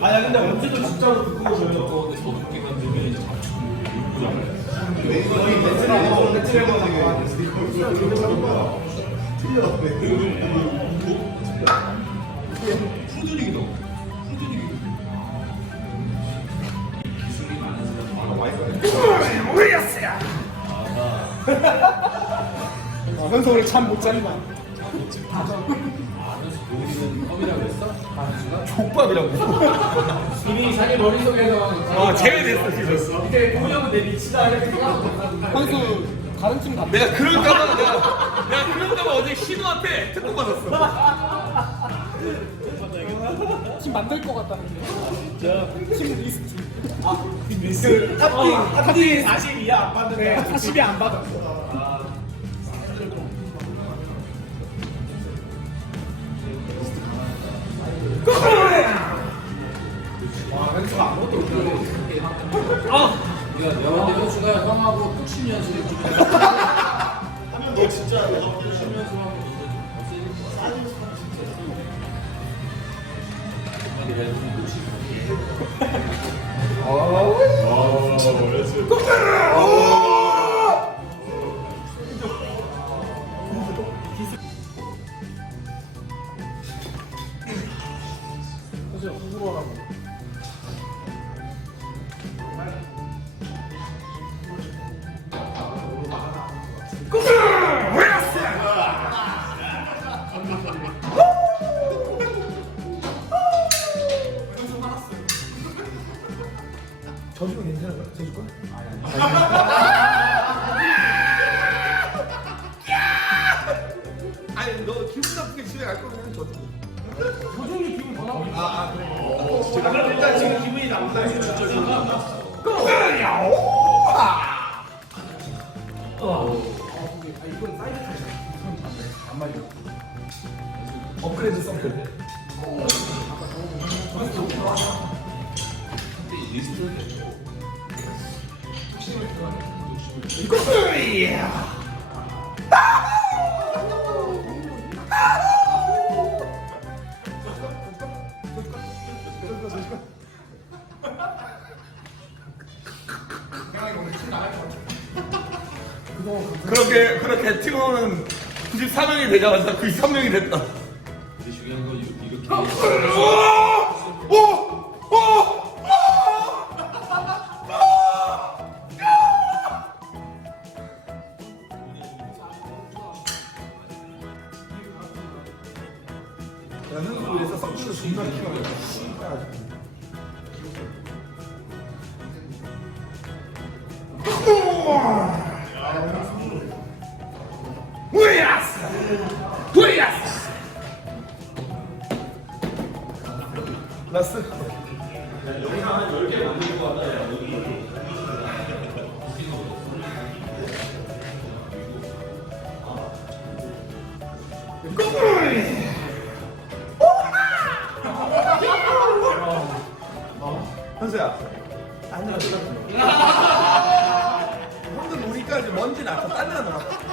아야 근데 언제도 진짜로. 거 근데 저도 그렇게 되면 이제 후드릭이다. 후드릭이. 기술이 많은 사람. 어, 현석을 참못 잔다. 우리는 컵이라고 했어? 족밥이라고. 이미 자기 머릿속에서 아 제외됐어 지금. 이제 공룡은 내 리치다 이렇게 생각하고 현수 다른 팀 갔다. 내가 그럴까봐 내가, 내가 그럴까봐 어제 신우한테 특공 받았어. 팀 만들 것 같다는데. 팀 리스트. 아, 팀 리스트. 탑팀, 탑팀 40이야 안 받는데 40이 안받 아. 우리가 여러 대표수가 형하고 뚝심 연습을 좀 해서 하면 너 진짜 내가 연습하면 사실 후보라고. 저주가 괜찮은 거야? 저주 거야? 아니 너 기분 나쁘게 집에 갈 거면 저도. 조종이 기분 더 나쁘 아 그래. 아, 그럼 일단 지금 기분이 나쁘다. 진짜 업그레이드 썬크. 그렇게 그렇게 팀원은 94명이 되자마자 93명이 됐다. 근데 중요한 건 이렇게 이렇게 야 위해서 썩기도 존나 키워. 우야스! 우야스! 라스. 현수야. 딴 데가 놀아. 형도 노니까 이제 먼지 나서 딴 데가 얘기해